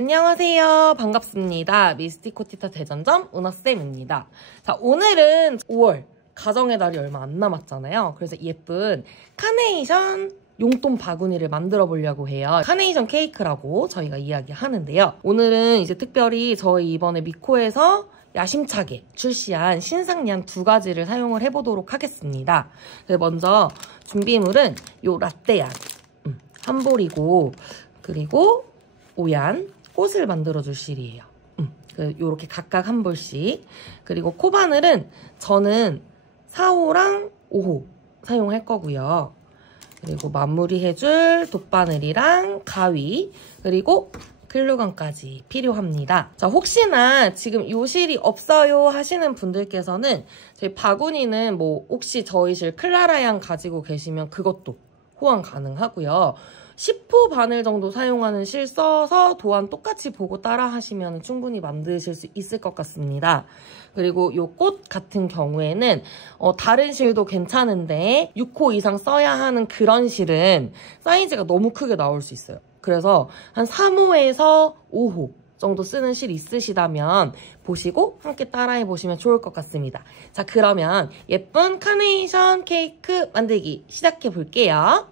안녕하세요. 반갑습니다. 미스티코티타 대전점 은하쌤입니다. 자, 오늘은 5월 가정의 달이 얼마 안 남았잖아요. 그래서 예쁜 카네이션 용돈 바구니를 만들어 보려고 해요. 카네이션 케이크라고 저희가 이야기하는데요. 오늘은 이제 특별히 저희 이번에 미코에서 야심차게 출시한 신상량 2가지를 사용을 해보도록 하겠습니다. 먼저 준비물은 요 라떼얀 한 볼이고, 그리고 오얀 꽃을 만들어줄 실이에요. 요렇게 각각 한 볼씩. 그리고 코바늘은 저는 4호랑 5호 사용할 거고요. 그리고 마무리해줄 돗바늘이랑 가위, 그리고 글루건까지 필요합니다. 자, 혹시나 지금 요 실이 없어요 하시는 분들께서는 저희 바구니는 혹시 저희 실 클라라양 가지고 계시면 그것도 호환 가능하고요. 10호 바늘 정도 사용하는 실 써서 도안 똑같이 보고 따라 하시면 충분히 만드실 수 있을 것 같습니다. 그리고 요 꽃 같은 경우에는 다른 실도 괜찮은데 6호 이상 써야 하는 그런 실은 사이즈가 너무 크게 나올 수 있어요. 그래서 한 3호에서 5호 정도 쓰는 실 있으시다면 보시고 함께 따라해 보시면 좋을 것 같습니다. 자, 그러면 예쁜 카네이션 케이크 만들기 시작해 볼게요.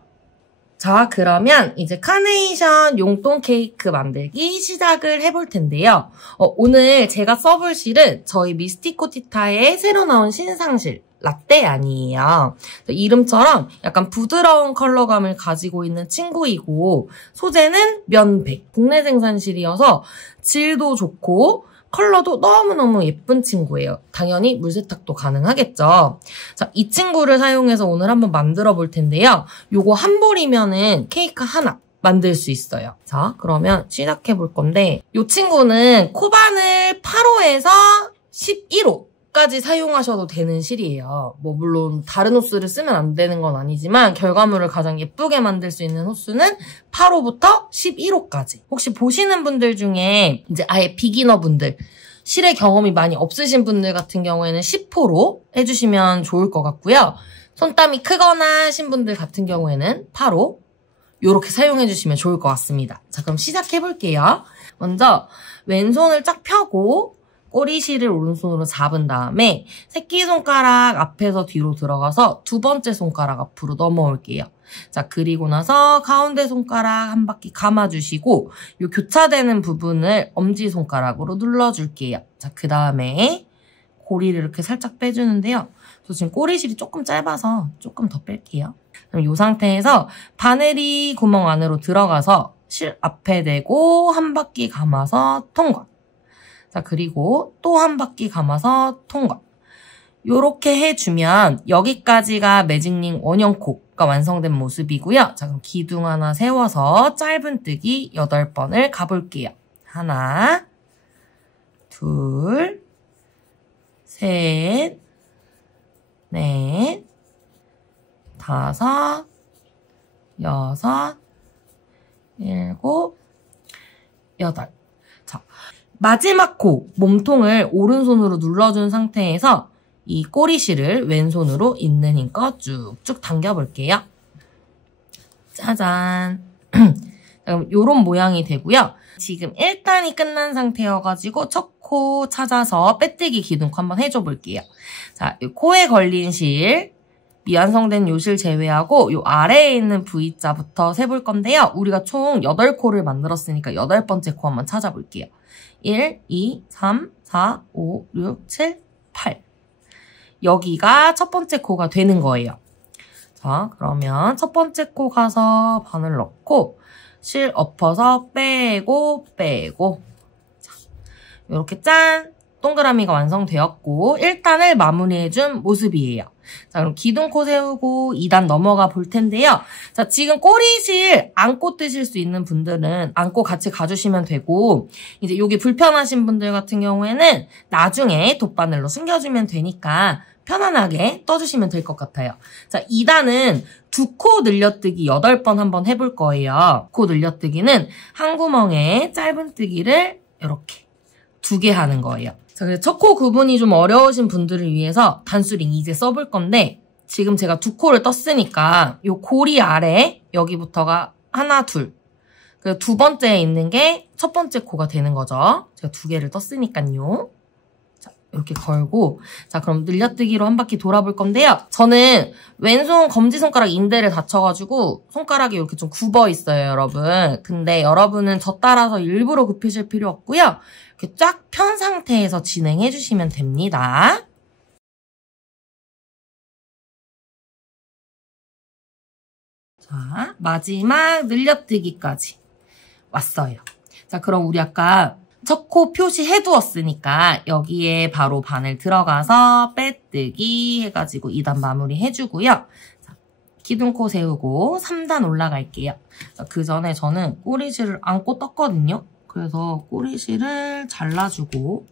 자, 그러면 이제 카네이션 용돈 케이크 만들기 시작을 해볼 텐데요. 오늘 제가 써볼 실은 저희 미스티코티타의 새로 나온 신상실 라떼얀이에요. 이름처럼 약간 부드러운 컬러감을 가지고 있는 친구이고, 소재는 면백, 국내 생산실이어서 질도 좋고 컬러도 너무너무 예쁜 친구예요. 당연히 물세탁도 가능하겠죠. 자, 이 친구를 사용해서 오늘 한번 만들어 볼 텐데요. 요거 한 볼이면은 케이크 하나 만들 수 있어요. 자, 그러면 시작해 볼 건데, 요 친구는 코바늘 8호에서 11호까지 사용하셔도 되는 실이에요. 물론 다른 호스를 쓰면 안 되는 건 아니지만 결과물을 가장 예쁘게 만들 수 있는 호스는 8호부터 11호까지. 혹시 보시는 분들 중에 이제 아예 비기너 분들, 실의 경험이 많이 없으신 분들 같은 경우에는 10호로 해주시면 좋을 것 같고요. 손땀이 크거나 하신 분들 같은 경우에는 8호 요렇게 사용해주시면 좋을 것 같습니다. 자, 그럼 시작해볼게요. 먼저 왼손을 쫙 펴고 꼬리실을 오른손으로 잡은 다음에 새끼손가락 앞에서 뒤로 들어가서 두 번째 손가락 앞으로 넘어올게요. 자, 그리고 나서 가운데 손가락 한 바퀴 감아주시고 요 교차되는 부분을 엄지손가락으로 눌러줄게요. 자, 그 다음에 고리를 이렇게 살짝 빼주는데요. 저 지금 꼬리실이 조금 짧아서 조금 더 뺄게요. 그럼 이 상태에서 바늘이 구멍 안으로 들어가서 실 앞에 대고 한 바퀴 감아서 통과. 자, 그리고 또 한 바퀴 감아서 통과. 요렇게 해주면 여기까지가 매직링 원형코가 완성된 모습이고요. 자, 그럼 기둥 하나 세워서 짧은뜨기 8번을 가볼게요. 하나, 둘, 셋, 넷, 다섯, 여섯, 일곱, 여덟. 자, 마지막 코, 몸통을 오른손으로 눌러준 상태에서 이 꼬리실을 왼손으로 있는 힘껏 쭉쭉 당겨볼게요. 짜잔. 그럼 요런 모양이 되고요. 지금 1단이 끝난 상태여가지고 첫 코 찾아서 빼뜨기 기둥코 한번 해줘볼게요. 자, 이 코에 걸린 실, 미완성된 요 실 제외하고 요 아래에 있는 V자부터 세볼 건데요. 우리가 총 8코를 만들었으니까 8번째 코 한번 찾아볼게요. 1, 2, 3, 4, 5, 6, 7, 8. 여기가 첫 번째 코가 되는 거예요. 자, 그러면 첫 번째 코 가서 바늘 넣고 실 엎어서 빼고 빼고. 자, 이렇게 짠! 동그라미가 완성되었고 1단을 마무리해준 모습이에요. 자, 그럼 기둥코 세우고 2단 넘어가 볼 텐데요. 자, 지금 꼬리실 안고 뜨실 수 있는 분들은 안고 같이 가주시면 되고, 이제 여기 불편하신 분들 같은 경우에는 나중에 돗바늘로 숨겨주면 되니까 편안하게 떠주시면 될 것 같아요. 자, 2단은 2코 늘려뜨기 8번 한번 해볼 거예요. 코 늘려뜨기는 한 구멍에 짧은뜨기를 이렇게 2개 하는 거예요. 자, 그래서 첫 코 구분이 좀 어려우신 분들을 위해서 단수링 이제 써볼 건데, 지금 제가 2코를 떴으니까 요 고리 아래 여기부터가 하나, 둘. 그리고 두 번째에 있는 게 첫 번째 코가 되는 거죠. 제가 2개를 떴으니까요. 자, 이렇게 걸고 자 그럼 늘려뜨기로 한 바퀴 돌아볼 건데요. 저는 왼손 검지손가락 인대를 다쳐가지고 손가락이 이렇게 좀 굽어 있어요, 여러분. 근데 여러분은 저 따라서 일부러 굽히실 필요 없고요. 이렇게 쫙 편 상태에서 진행해 주시면 됩니다. 자, 마지막 늘려뜨기까지 왔어요. 자, 그럼 우리 아까 첫 코 표시해 두었으니까 여기에 바로 바늘 들어가서 빼뜨기 해가지고 2단 마무리 해주고요. 자, 기둥코 세우고 3단 올라갈게요. 자, 그 전에 저는 꼬리실을 안고 떴거든요. 그래서 꼬리실을 잘라주고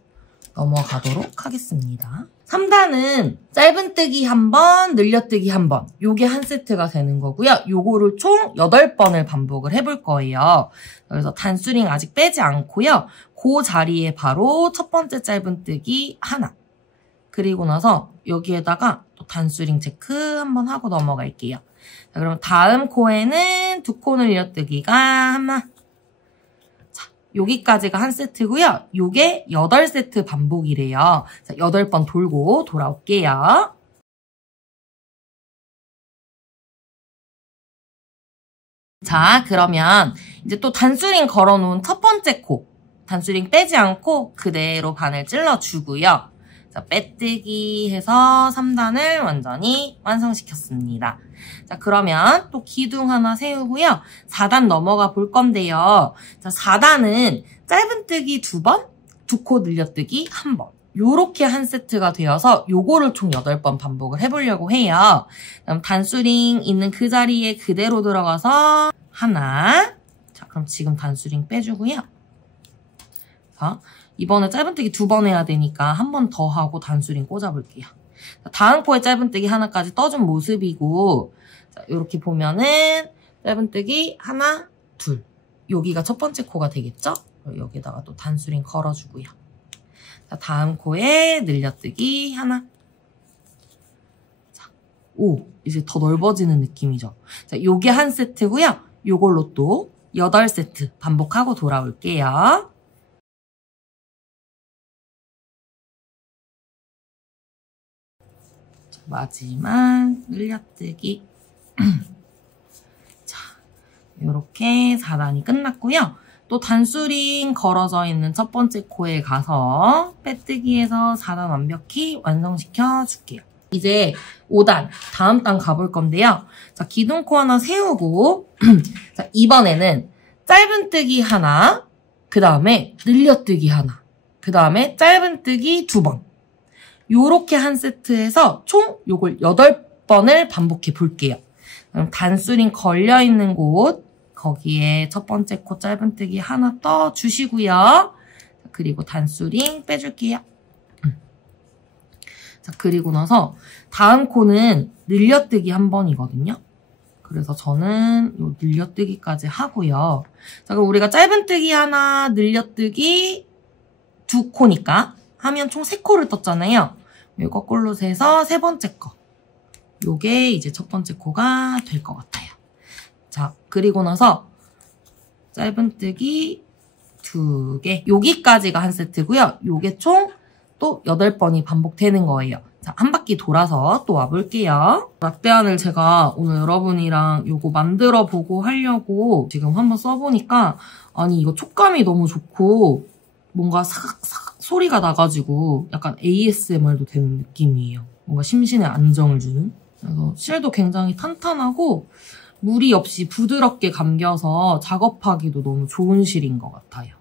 넘어가도록 하겠습니다. 3단은 짧은뜨기 1번, 늘려뜨기 1번. 요게 한 세트가 되는 거고요. 요거를 총 8번을 반복을 해볼 거예요. 그래서 단수링 아직 빼지 않고요. 그 자리에 바로 첫 번째 짧은뜨기 하나. 그리고 나서 여기에다가 또 단수링 체크 한번 하고 넘어갈게요. 자, 그럼 다음 코에는 2코 늘려뜨기가 하나. 여기까지가 한 세트고요. 요게 8세트 반복이래요. 자, 8번 돌고 돌아올게요. 자, 그러면 이제 또 단수링 걸어놓은 첫 번째 코. 단수링 빼지 않고 그대로 바늘 찔러주고요. 자, 빼뜨기 해서 3단을 완전히 완성시켰습니다. 자, 그러면 또 기둥 하나 세우고요. 4단 넘어가 볼 건데요. 자, 4단은 짧은뜨기 2번, 2코 늘려뜨기 1번. 요렇게 한 세트가 되어서 요거를 총 8번 반복을 해보려고 해요. 그럼 단수링 있는 그 자리에 그대로 들어가서 하나. 자, 그럼 지금 단수링 빼주고요. 자, 이번에 짧은뜨기 2번 해야 되니까 한 번 더 하고 단수링 꽂아볼게요. 자, 다음 코에 짧은뜨기 하나까지 떠준 모습이고 자, 이렇게 보면은 짧은뜨기 하나, 둘. 여기가 첫 번째 코가 되겠죠? 여기다가 또 단수링 걸어주고요. 자, 다음 코에 늘려뜨기 하나. 자, 오, 이제 더 넓어지는 느낌이죠. 자, 요게 한 세트고요. 요걸로 또 8세트 반복하고 돌아올게요. 자, 마지막 늘려뜨기. 자, 요렇게 4단이 끝났고요. 또 단수링 걸어져 있는 첫 번째 코에 가서 빼뜨기해서 4단 완벽히 완성시켜 줄게요. 이제 5단, 다음 단 가볼 건데요. 자, 기둥코 하나 세우고 자, 이번에는 짧은뜨기 하나, 그 다음에 늘려뜨기 하나, 그 다음에 짧은뜨기 2번. 요렇게 한 세트에서 총 요걸 8번을 반복해 볼게요. 그럼 단수링 걸려있는 곳 거기에 첫 번째 코 짧은뜨기 하나 떠주시고요. 그리고 단수링 빼줄게요. 자, 그리고 나서 다음 코는 늘려뜨기 1번이거든요. 그래서 저는 요 늘려뜨기까지 하고요. 자, 그럼 우리가 짧은뜨기 하나, 늘려뜨기 2코니까 하면 총 3코를 떴잖아요. 요 거꾸로 세서 세 번째 거. 요게 이제 첫 번째 코가 될 것 같아요. 자, 그리고 나서 짧은뜨기 2개. 여기까지가 한 세트고요. 요게 총 또 8번이 반복되는 거예요. 자, 한 바퀴 돌아서 또 와볼게요. 라떼안을 제가 오늘 여러분이랑 요거 만들어 보고 하려고 지금 한번 써보니까 아니 이거 촉감이 너무 좋고 뭔가 사각사각 소리가 나가지고 약간 ASMR도 되는 느낌이에요. 뭔가 심신에 안정을 주는. 그래서 실도 굉장히 탄탄하고 무리 없이 부드럽게 감겨서 작업하기도 너무 좋은 실인 것 같아요.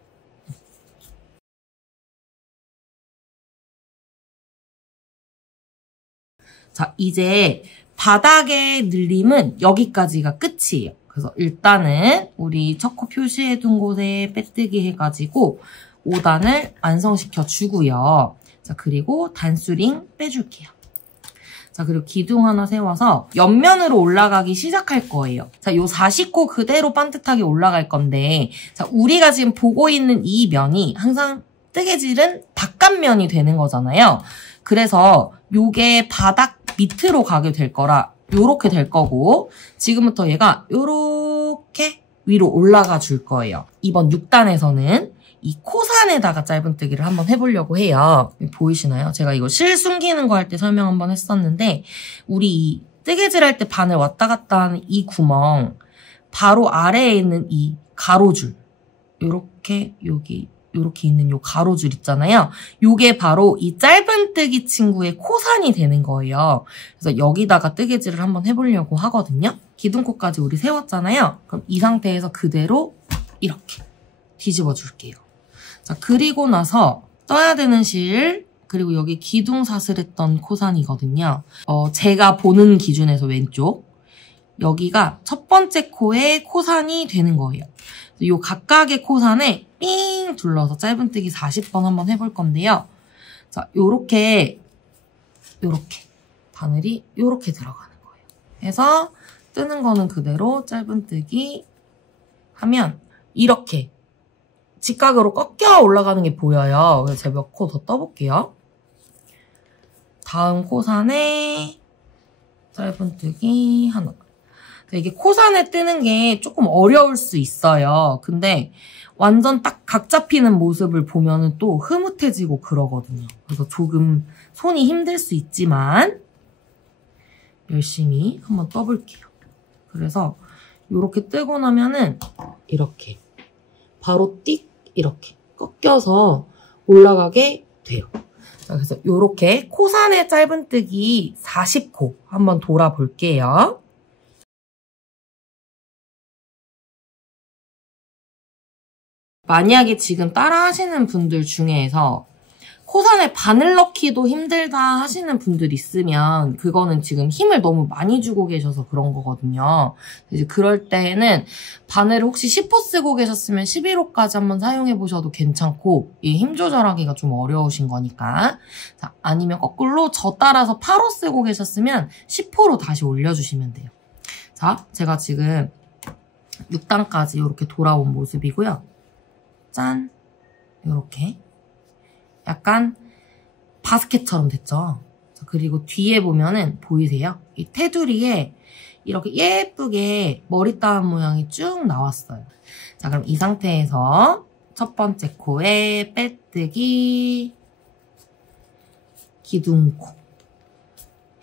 자, 이제 바닥의 늘림은 여기까지가 끝이에요. 그래서 일단은 우리 첫 코 표시해둔 곳에 빼뜨기 해가지고 5단을 완성시켜 주고요. 자, 그리고 단수링 빼줄게요. 자, 그리고 기둥 하나 세워서 옆면으로 올라가기 시작할 거예요. 자, 요 40코 그대로 반듯하게 올라갈 건데, 자, 우리가 지금 보고 있는 이 면이 항상 뜨개질은 바깥면이 되는 거잖아요. 그래서 요게 바닥 밑으로 가게 될 거라 요렇게 될 거고, 지금부터 얘가 요렇게 위로 올라가 줄 거예요. 이번 6단에서는 이 코산에다가 짧은뜨기를 한번 해보려고 해요. 보이시나요? 제가 이거 실 숨기는 거 할 때 설명 한번 했었는데 우리 이 뜨개질 할 때 바늘 왔다 갔다 하는 이 구멍 바로 아래에 있는 이 가로줄 요렇게 여기 요렇게 있는 요 가로줄 있잖아요. 요게 바로 이 짧은뜨기 친구의 코산이 되는 거예요. 그래서 여기다가 뜨개질을 한번 해보려고 하거든요. 기둥코까지 우리 세웠잖아요. 그럼 이 상태에서 그대로 이렇게 뒤집어 줄게요. 자, 그리고 나서 떠야 되는 실 그리고 여기 기둥사슬했던 코산이거든요. 제가 보는 기준에서 왼쪽 여기가 첫 번째 코의 코산이 되는 거예요. 이 각각의 코산에 삥 둘러서 짧은뜨기 40번 한번 해볼 건데요. 자, 요렇게 바늘이 요렇게 들어가는 거예요. 그래서 뜨는 거는 그대로 짧은뜨기 하면 이렇게 직각으로 꺾여 올라가는 게 보여요. 그래서 제가 몇 코 더 떠볼게요. 다음 코산에 짧은뜨기 하나. 이게 코산에 뜨는 게 조금 어려울 수 있어요. 근데 완전 딱 각 잡히는 모습을 보면은 또 흐뭇해지고 그러거든요. 그래서 조금 손이 힘들 수 있지만 열심히 한번 떠볼게요. 그래서 이렇게 뜨고 나면은 이렇게 바로 띡 이렇게 꺾여서 올라가게 돼요. 그래서 이렇게 코산의 짧은뜨기 40코 한번 돌아볼게요. 만약에 지금 따라 하시는 분들 중에서 코산에 바늘 넣기도 힘들다 하시는 분들 있으면 그거는 지금 힘을 너무 많이 주고 계셔서 그런 거거든요. 이제 그럴 때에는 바늘을 혹시 10호 쓰고 계셨으면 11호까지 한번 사용해 보셔도 괜찮고 이 힘 조절하기가 좀 어려우신 거니까. 자, 아니면 거꾸로 저 따라서 8호 쓰고 계셨으면 10호로 다시 올려주시면 돼요. 자, 제가 지금 6단까지 이렇게 돌아온 모습이고요. 짠! 이렇게 약간 바스켓처럼 됐죠? 그리고 뒤에 보면은 보이세요? 이 테두리에 이렇게 예쁘게 머리 따은 모양이 쭉 나왔어요. 자, 그럼 이 상태에서 첫 번째 코에 빼뜨기, 기둥코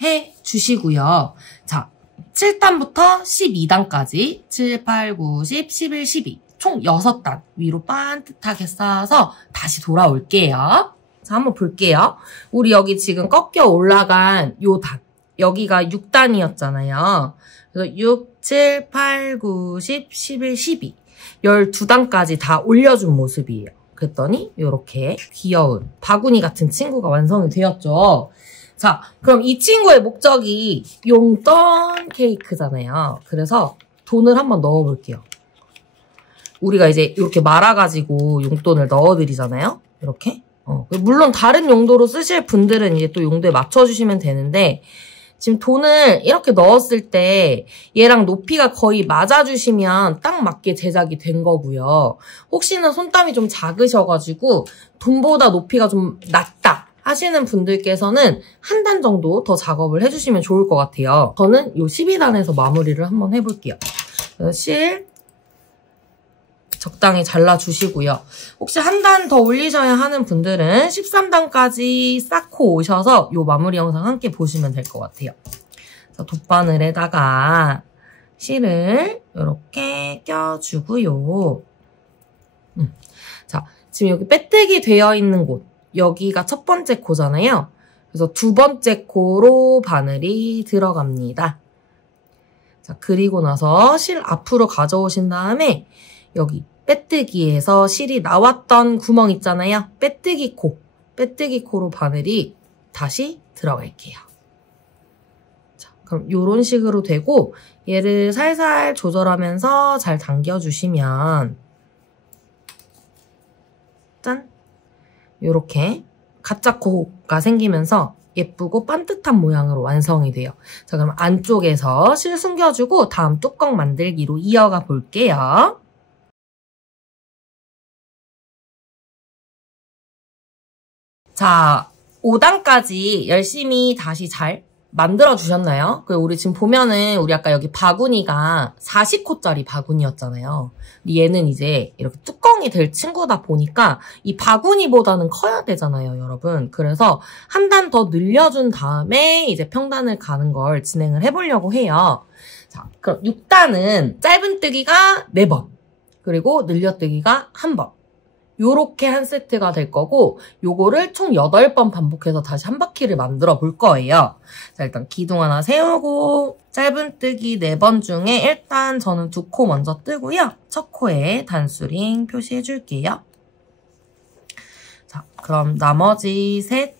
해주시고요. 자, 7단부터 12단까지 7, 8, 9, 10, 11, 12 총 6단 위로 반듯하게 쌓아서 다시 돌아올게요. 자, 한번 볼게요. 우리 여기 지금 꺾여 올라간 요 단. 여기가 6단이었잖아요. 그래서 6, 7, 8, 9, 10, 11, 12. 12단까지 다 올려준 모습이에요. 그랬더니 이렇게 귀여운 바구니 같은 친구가 완성이 되었죠. 자, 그럼 이 친구의 목적이 용돈 케이크잖아요. 그래서 돈을 한번 넣어볼게요. 우리가 이제 이렇게 말아가지고 용돈을 넣어드리잖아요. 이렇게. 물론 다른 용도로 쓰실 분들은 이제 또 용도에 맞춰주시면 되는데 지금 돈을 이렇게 넣었을 때 얘랑 높이가 거의 맞아주시면 딱 맞게 제작이 된 거고요. 혹시나 손땀이 좀 작으셔가지고 돈보다 높이가 좀 낮다 하시는 분들께서는 한 단 정도 더 작업을 해주시면 좋을 것 같아요. 저는 요 12단에서 마무리를 한번 해볼게요. 실 적당히 잘라주시고요. 혹시 한 단 더 올리셔야 하는 분들은 13단까지 쌓고 오셔서 이 마무리 영상 함께 보시면 될 것 같아요. 자, 돗바늘에다가 실을 이렇게 껴주고요. 자, 지금 여기 빼뜨기 되어 있는 곳, 여기가 첫 번째 코잖아요. 그래서 두 번째 코로 바늘이 들어갑니다. 자, 그리고 나서 실 앞으로 가져오신 다음에 여기 빼뜨기에서 실이 나왔던 구멍 있잖아요. 빼뜨기 코로 바늘이 다시 들어갈게요. 자, 그럼 이런 식으로 되고 얘를 살살 조절하면서 잘 당겨주시면 짠! 이렇게 가짜 코가 생기면서 예쁘고 반듯한 모양으로 완성이 돼요. 자, 그럼 안쪽에서 실 숨겨주고 다음 뚜껑 만들기로 이어가 볼게요. 자, 5단까지 열심히 다시 잘 만들어 주셨나요? 우리 지금 보면은 우리 아까 여기 바구니가 40호짜리 바구니였잖아요. 얘는 이제 이렇게 뚜껑이 될 친구다 보니까 이 바구니보다는 커야 되잖아요, 여러분. 그래서 한 단 더 늘려준 다음에 이제 평단을 가는 걸 진행을 해보려고 해요. 자, 그럼 6단은 짧은뜨기가 4번, 그리고 늘려뜨기가 1번. 요렇게 한 세트가 될 거고, 요거를 총 8번 반복해서 다시 한 바퀴를 만들어 볼 거예요. 자, 일단 기둥 하나 세우고, 짧은뜨기 4번 중에 일단 저는 2코 먼저 뜨고요. 첫 코에 단수링 표시해 줄게요. 자, 그럼 나머지 셋,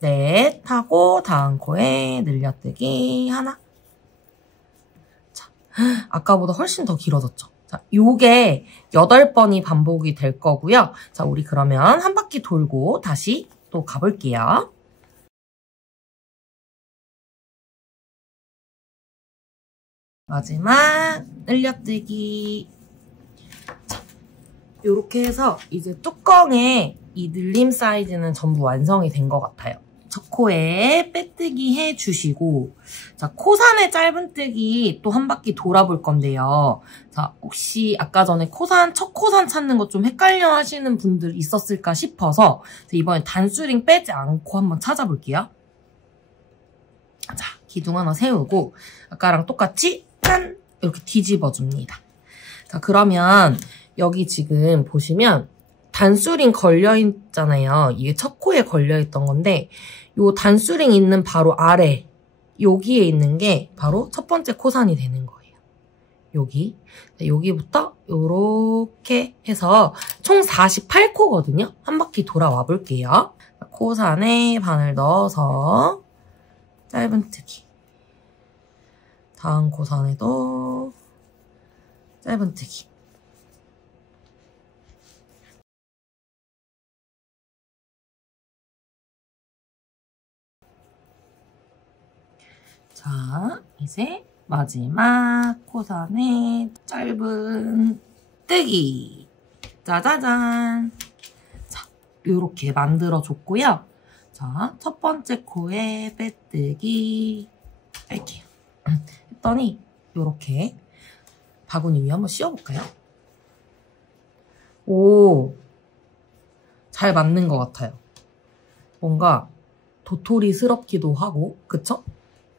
넷 하고 다음 코에 늘려뜨기 하나. 자, 아까보다 훨씬 더 길어졌죠? 자, 요게 8번이 반복이 될 거고요. 자, 우리 그러면 한 바퀴 돌고 다시 또 가볼게요. 마지막 늘려뜨기. 자, 요렇게 해서 이제 뚜껑에 이 늘림 사이즈는 전부 완성이 된 것 같아요. 첫 코에 빼뜨기 해주시고, 자, 코산의 짧은뜨기 또 한 바퀴 돌아볼 건데요. 자, 혹시 아까 전에 첫 코산 찾는 거 좀 헷갈려 하시는 분들 있었을까 싶어서 이번에 단수링 빼지 않고 한번 찾아볼게요. 자, 기둥 하나 세우고 아까랑 똑같이 짠! 이렇게 뒤집어줍니다. 자, 그러면 여기 지금 보시면 단수링 걸려있잖아요. 이게 첫 코에 걸려있던 건데 요 단수링 있는 바로 아래 여기에 있는 게 바로 첫 번째 코산이 되는 거예요. 여기부터 요렇게 해서 총 48코거든요. 한 바퀴 돌아와 볼게요. 코산에 바늘 넣어서 짧은뜨기. 다음 코산에도 짧은뜨기. 자, 이제 마지막 코산에 짧은 뜨기. 짜자잔. 자, 요렇게 만들어줬고요. 자, 첫 번째 코에 빼뜨기 뺄게요. 했더니 요렇게 바구니 위에 한번 씌워볼까요? 오, 잘 맞는 것 같아요. 뭔가 도토리스럽기도 하고, 그쵸?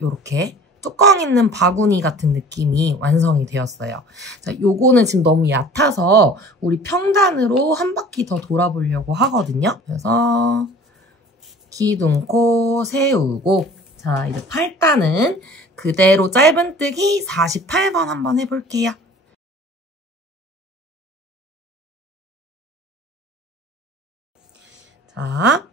요렇게 뚜껑 있는 바구니 같은 느낌이 완성이 되었어요. 자, 요거는 지금 너무 얕아서 우리 평단으로 한 바퀴 더 돌아보려고 하거든요. 그래서 기둥코 세우고, 자, 이제 8단은 그대로 짧은뜨기 48번 한번 해볼게요. 자,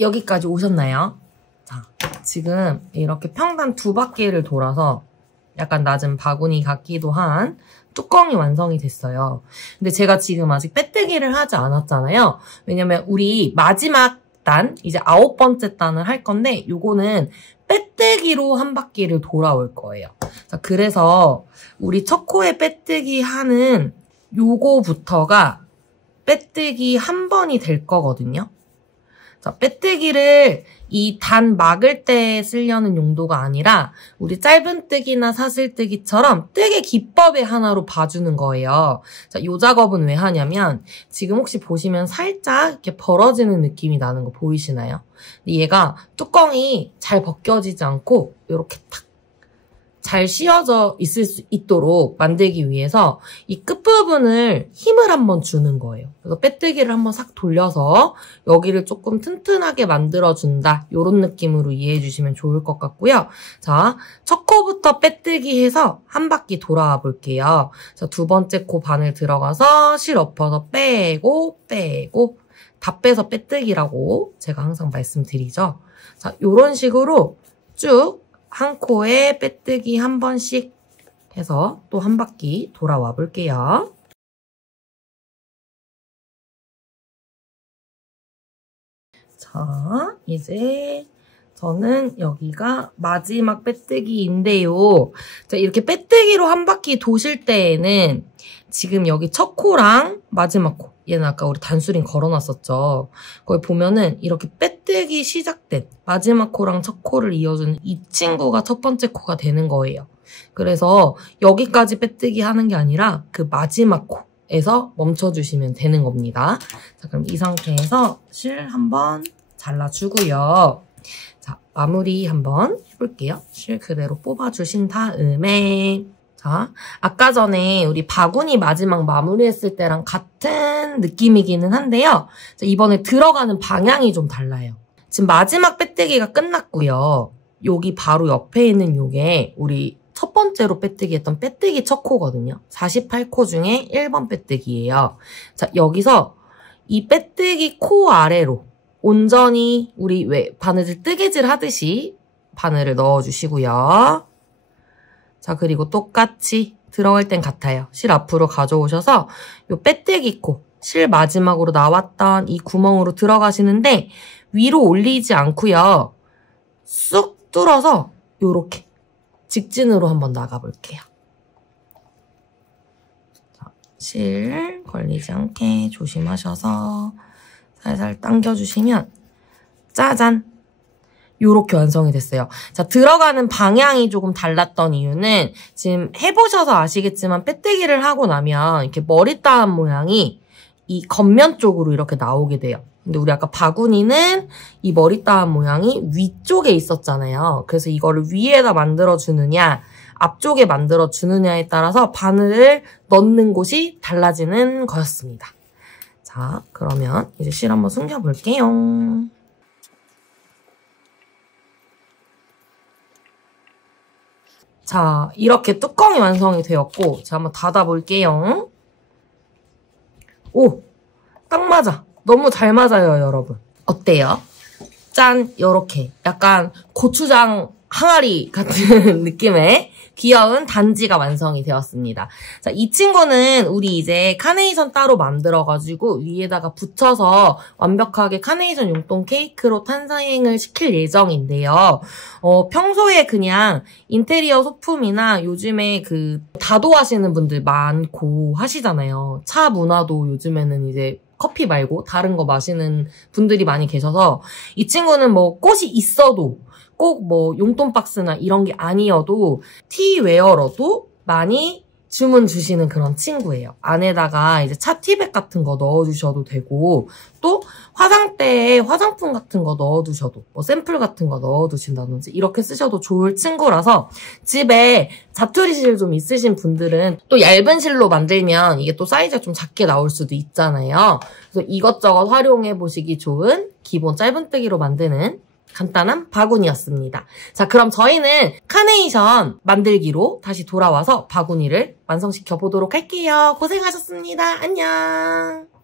여기까지 오셨나요? 자, 지금 이렇게 평단 2바퀴를 돌아서 약간 낮은 바구니 같기도 한 뚜껑이 완성이 됐어요. 근데 제가 지금 아직 빼뜨기를 하지 않았잖아요. 왜냐면 우리 마지막 단, 이제 9번째 단을 할 건데 요거는 빼뜨기로 한 바퀴를 돌아올 거예요. 자, 그래서 우리 첫 코에 빼뜨기 하는 요거부터가 빼뜨기 한 번이 될 거거든요. 자, 빼뜨기를 이 단 막을 때 쓰려는 용도가 아니라 우리 짧은뜨기나 사슬뜨기처럼 뜨개 기법의 하나로 봐주는 거예요. 자, 요 작업은 왜 하냐면 지금 혹시 보시면 살짝 이렇게 벌어지는 느낌이 나는 거 보이시나요? 근데 얘가 뚜껑이 잘 벗겨지지 않고 이렇게 탁 잘 씌워져 있을 수 있도록 만들기 위해서 이 끝부분을 힘을 한번 주는 거예요. 그래서 빼뜨기를 한번 싹 돌려서 여기를 조금 튼튼하게 만들어준다. 이런 느낌으로 이해해 주시면 좋을 것 같고요. 자, 첫 코부터 빼뜨기 해서 한 바퀴 돌아와 볼게요. 자, 두 번째 코 바늘 들어가서 실 엎어서 빼고 다 빼서 빼뜨기라고 제가 항상 말씀드리죠. 자, 이런 식으로 쭉 한 코에 빼뜨기 한 번씩 해서 또 한 바퀴 돌아와 볼게요. 자, 이제 저는 여기가 마지막 빼뜨기인데요. 자, 이렇게 빼뜨기로 한 바퀴 도실 때에는 지금 여기 첫 코랑 마지막 코, 얘는 아까 우리 단수링 걸어놨었죠. 거기 보면은 이렇게 빼뜨기 시작된 마지막 코랑 첫 코를 이어주는 이 친구가 첫 번째 코가 되는 거예요. 그래서 여기까지 빼뜨기 하는 게 아니라 그 마지막 코에서 멈춰주시면 되는 겁니다. 자, 그럼 이 상태에서 실 한번 잘라주고요. 자, 마무리 한번 해볼게요. 실 그대로 뽑아주신 다음에 자, 아까 전에 우리 바구니 마지막 마무리했을 때랑 같은 느낌이기는 한데요. 자, 이번에 들어가는 방향이 좀 달라요. 지금 마지막 빼뜨기가 끝났고요. 여기 바로 옆에 있는 요게 우리 첫 번째로 빼뜨기 했던 빼뜨기 첫 코거든요. 48코 중에 1번 빼뜨기예요. 자, 여기서 이 빼뜨기 코 아래로 온전히 우리 왜 바느질 뜨개질 하듯이 바늘을 넣어주시고요. 자, 그리고 똑같이 들어갈 땐 같아요. 실 앞으로 가져오셔서 요 빼뜨기 코, 실 마지막으로 나왔던 이 구멍으로 들어가시는데 위로 올리지 않고요. 쑥 뚫어서 요렇게 직진으로 한번 나가볼게요. 자, 실 걸리지 않게 조심하셔서 살살 당겨주시면 짜잔! 요렇게 완성이 됐어요. 자, 들어가는 방향이 조금 달랐던 이유는 지금 해보셔서 아시겠지만 빼뜨기를 하고 나면 이렇게 머리 따은 모양이 이 겉면 쪽으로 이렇게 나오게 돼요. 근데 우리 아까 바구니는 이 머리 따은 모양이 위쪽에 있었잖아요. 그래서 이거를 위에다 만들어주느냐 앞쪽에 만들어주느냐에 따라서 바늘을 넣는 곳이 달라지는 거였습니다. 자, 그러면 이제 실 한번 숨겨볼게요. 자, 이렇게 뚜껑이 완성이 되었고 제가 한번 닫아볼게요. 오! 딱 맞아. 너무 잘 맞아요, 여러분. 어때요? 짠! 요렇게 약간 고추장 항아리 같은 느낌의 귀여운 단지가 완성이 되었습니다. 자, 이 친구는 우리 이제 카네이션 따로 만들어가지고 위에다가 붙여서 완벽하게 카네이션 용돈 케이크로 탄생을 시킬 예정인데요. 평소에 그냥 인테리어 소품이나 요즘에 그 다도하시는 분들 많고 하시잖아요. 차 문화도 요즘에는 이제 커피 말고 다른 거 마시는 분들이 많이 계셔서 이 친구는 뭐 꽃이 있어도 꼭 뭐 용돈 박스나 이런 게 아니어도 티웨어로도 많이 주문 주시는 그런 친구예요. 안에다가 이제 차 티백 같은 거 넣어주셔도 되고 또 화장대에 화장품 같은 거 넣어두셔도 뭐 샘플 같은 거 넣어두신다든지 이렇게 쓰셔도 좋을 친구라서 집에 자투리 실 좀 있으신 분들은 또 얇은 실로 만들면 이게 또 사이즈가 좀 작게 나올 수도 있잖아요. 그래서 이것저것 활용해 보시기 좋은 기본 짧은뜨기로 만드는 간단한 바구니였습니다. 자, 그럼 저희는 카네이션 만들기로 다시 돌아와서 바구니를 완성시켜 보도록 할게요. 고생하셨습니다. 안녕.